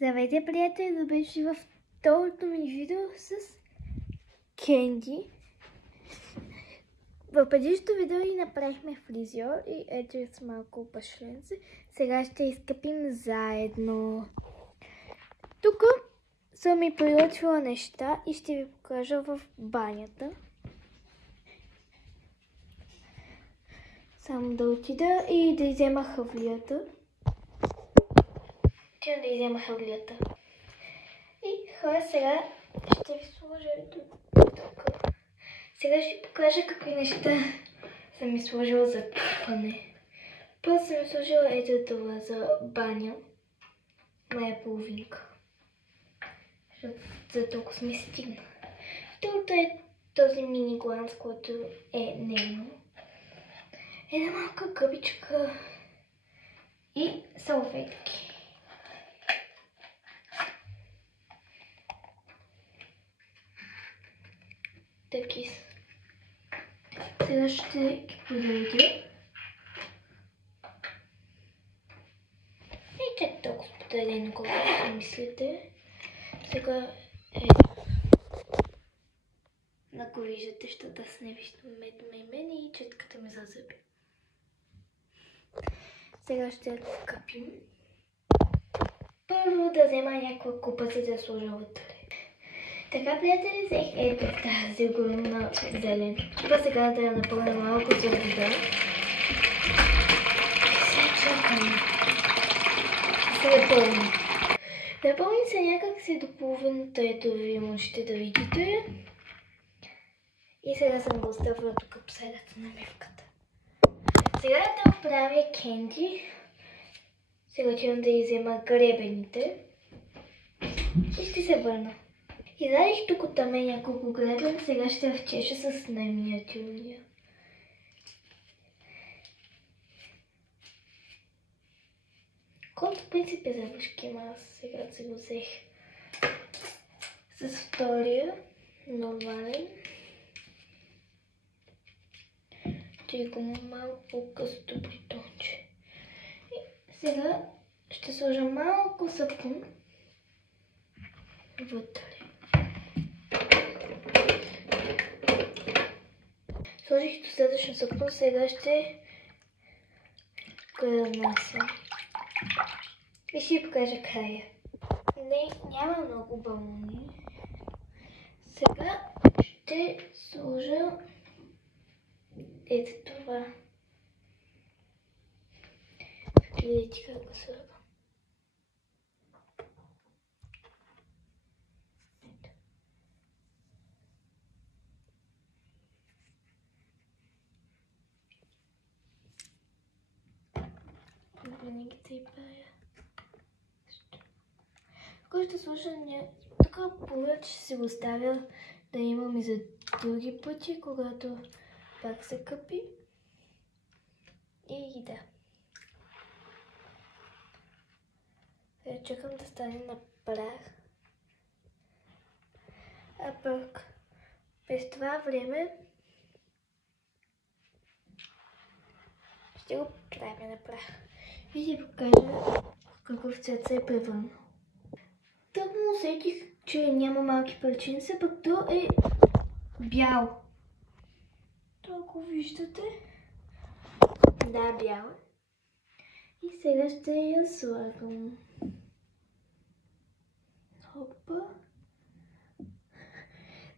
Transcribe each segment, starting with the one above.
Здравейте, приятели! Добре дошли във второто ми видео с Кенди. В предишното видео и направихме фризьор и ето с малко пашленце. Сега ще изкъпим заедно. Тук съм ми приготвила неща и ще ви покажа в банята. Само да отида и да иззема хавлията. Отивам да иззема хавлията. И хора, сега ще ви сложа тук. Сега ще ви покажа какви неща съм ми сложила за купане. Първо съм ми сложила ето това за баня. Моя половинка. За толкова ми стигна. Второто е този мини гланс, който е нейно. Една малка гъбичка и салфетки. Таки са. Сега ще ги подредя. И чак толкова подредено, колкото си мислите. Сега ако виждате, защото аз не виждам мен и четката ми за зъби. Сега ще я къпим. Първо да взема някаква купа, за да сложа вътре. Така, приятели, взех ето тази огромна зелен. Това сега да я напълня малко за вода. Сега чакам. Сега пълня. Напълни се някак си до половината, ето ви можете да видите. И сега съм го оставила тук по средата на мивката. Сега да оправя Кенди. Сега отивам да иззема гребените. И ще се върна. Изадих тук от там няколко гребен, сега ще вчеша с най-миниатюрния. Който в принцип е за мъжки, но аз сега си го взех с втория, нормален. Той го малко късто бутонче. И сега ще сложа малко сапун вътре. Сложих достатъчно сапун, сега ще гръмнасям. И ще ви покажа края. Не, няма много балони. Сега ще сложа ето това. Гледайте как го слагам. Винаги те правя. Който слуша, тук повече ще си го оставя да имам и за други пъти, когато пак се къпи. И да. Сега чакам да стане на прах. А пък през това време ще го правя на прах. И ще ви покажа какъв цвят се е превърнал. Тък му усетих, че няма малки парченца, пък то е бял. То ако виждате, да, бял е. И сега ще я слагам. Хопа.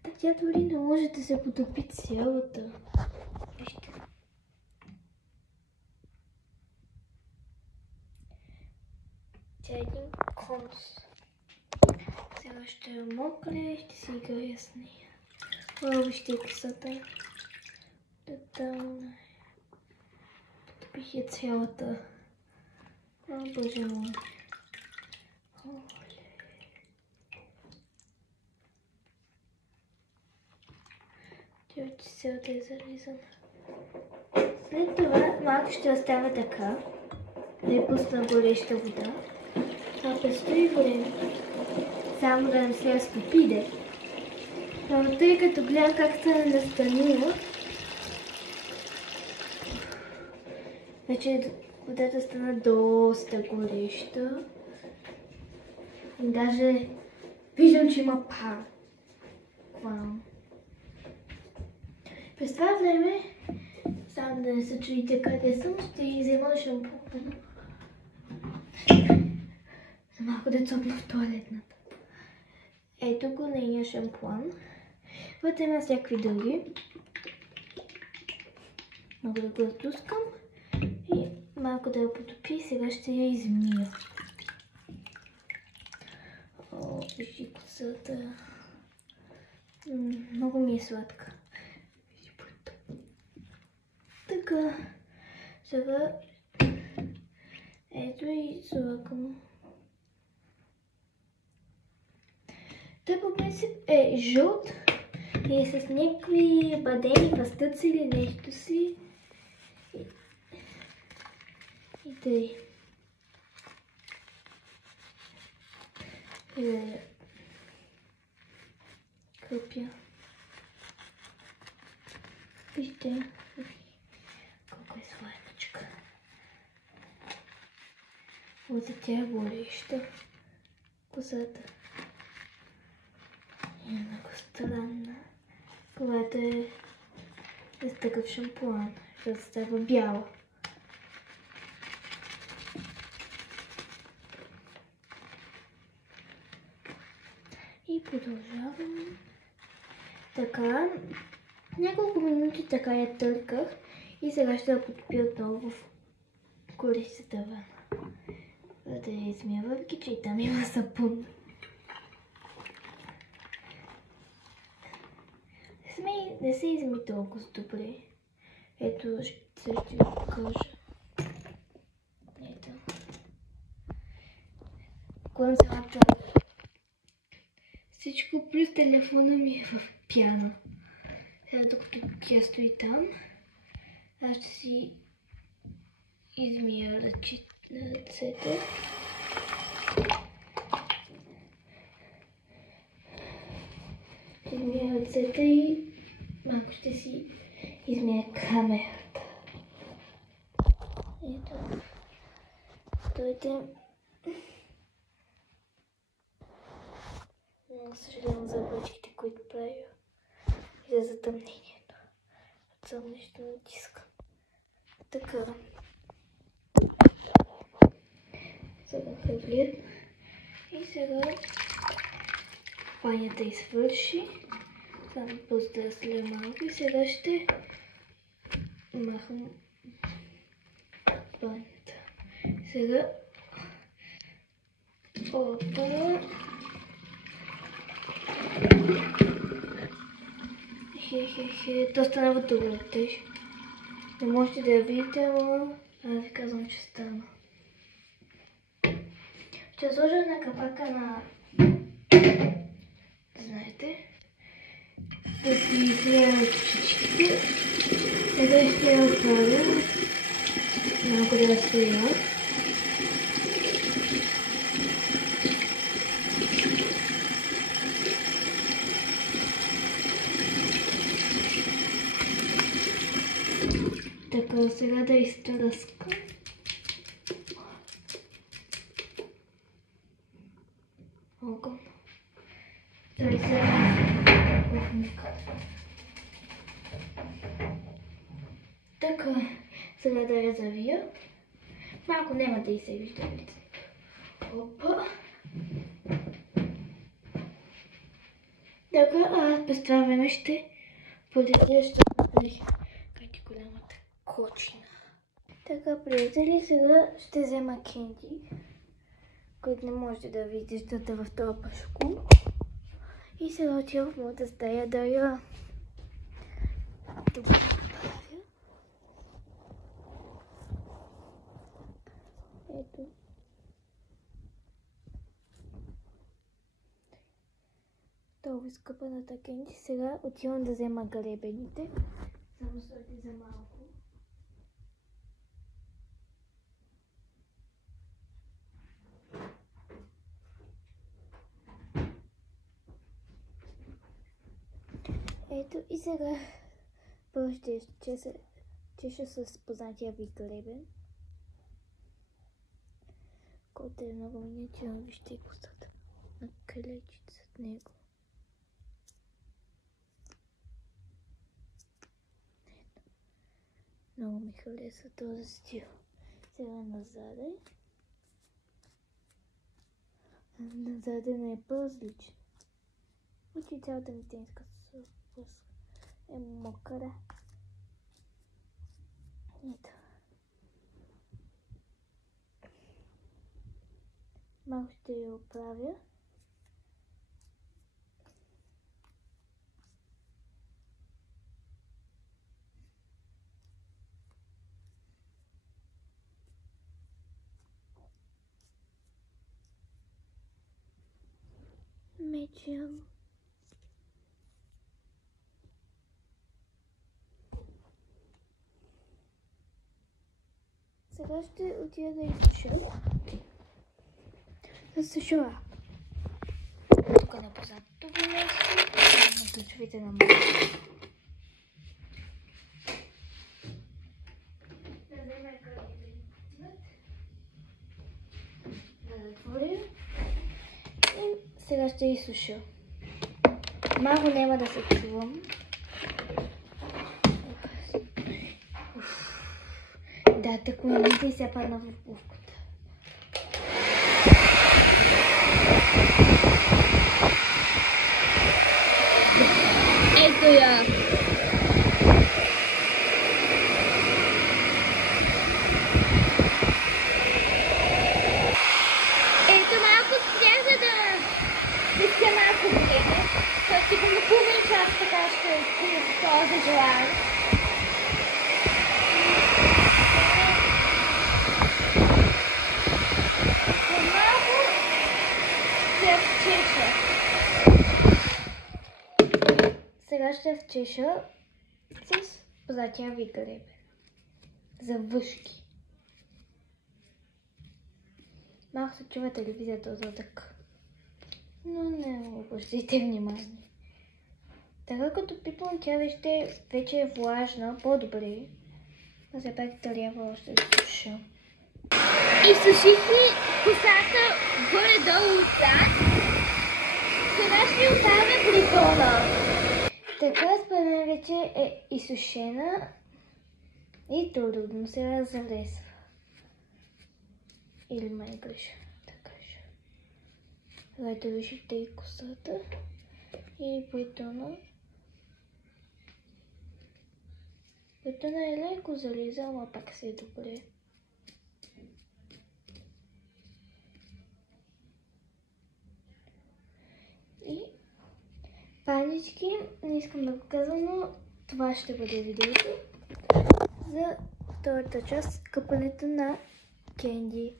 Так тя дори не може да се потопи цялата. Вижте. Тя е един конус. Сега ще я мокля и ще си играя с нея. О, вижте кисата. Тотално. Потопих я цялата. О, боже мой. Тя вече цялата е зарезана. След това малко ще остава така. Да я пусна гореща вода. Това предстои време. Само да не се разтопи. Но тъй като гледам как се е настанила, вече водата стана доста гореща. И даже виждам, че има пар. Вау. През това време, само да не се чуете къде съм, ще взема шампуан. За малко да цопна в тоалетната. Ето го нейния шампуан. Вътре има всякакви други. Мога да го разпускам и малко да я потопи и сега ще я измия. О, вижди косата. Много ми е сладка. Така, сега ето и слагам. Той по принцип е жълт и е с някакви бадеми пастъци или нещо си. И тъй. И да я къпя. Вижте колко е сладичка. Вот тя е гореща. Косата е много странна. Когато е с такъв шампуан, защото става бяла. И продължавам. Така, няколко минути така я търках и сега ще я потопя отново в користата вана. Да я измия, въпреки че и там има сапун. Не се изми толкова добре. Ето, ще ви покажа. Ето. Клън се лаптоп. Всичко плюс телефона ми е в пяна. Сега докато тя стои там, аз ще си измия ръцете. Измия ръцете и малко ще си измия камерата. Ето. Стойте. Много съжалявам за бъчките, които правя и за затъмнението. Само нещо натискам. Така. Сега хвърлям. И сега банята извърши. Само просто да разлия малко и сега ще махам банята. Сега опа. То стана добре теж. Не можете да я видите, но аз ви казвам, че стана. Ще сложа на капака на... Знаете? Да си излия чичките. Сега ще я оправя. Малко да разлия. Така, сега да изтръскам. Огън. Дай сега кухника. Така, сега да я завия. Малко няма да и се вижда лицето. Опа. Така, аз през това време ще полетя, ще направи както голямата кочина. Така, приятели, сега ще взема кенди, който не можете да видите, защото е в този пашкул. И сега отивам в моята стая да я направя. Ето. Толкова скъпаната кенди. Сега отивам да взема гребените. Само стойте за малко. Ето и сега първо ще чеша с познатия ви гребен, който е много миниатюрен, вижте и косата. скелетчица от него. Много ми харесва този стил. Сега назаде. Назаде не е по-различен. Почти цялата ми тениска е мокра. Ето. Малко ще я оправя. Мечам. Сега ще отида да изсуша. Засушила. Тук на познатото място, на ключовите на моята. Да взема да затворя. И сега ще изсуша. Малко няма да се чувам. Да, така не се падна в обувката. Ето я! Ето малко трябва да спестя малко време, защото сигурно половин час така ще открия този желан. Сега ще вчеша с златяви гребе за въшки. Малко се чува телевизията отзадък, но не обръщайте внимание. Така като пипам, тя вече е влажна, по-добре. Но все пак трябва още да суша. Изсушихме косата горе-долу отзад. Сега ще оставя притона. Така според мен вече е изсушена и трудно се разрезва. Или май греша, да кажа. Ето виждате и косата и бетона. Бетона е леко зализа, ама пак се е добре. И панички, не искам да го казвам, но това ще бъде видеото за втората част, къпането на кенди.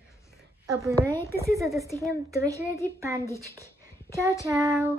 Абонирайте се, за да стигнем 2000 пандички. Чао, чао!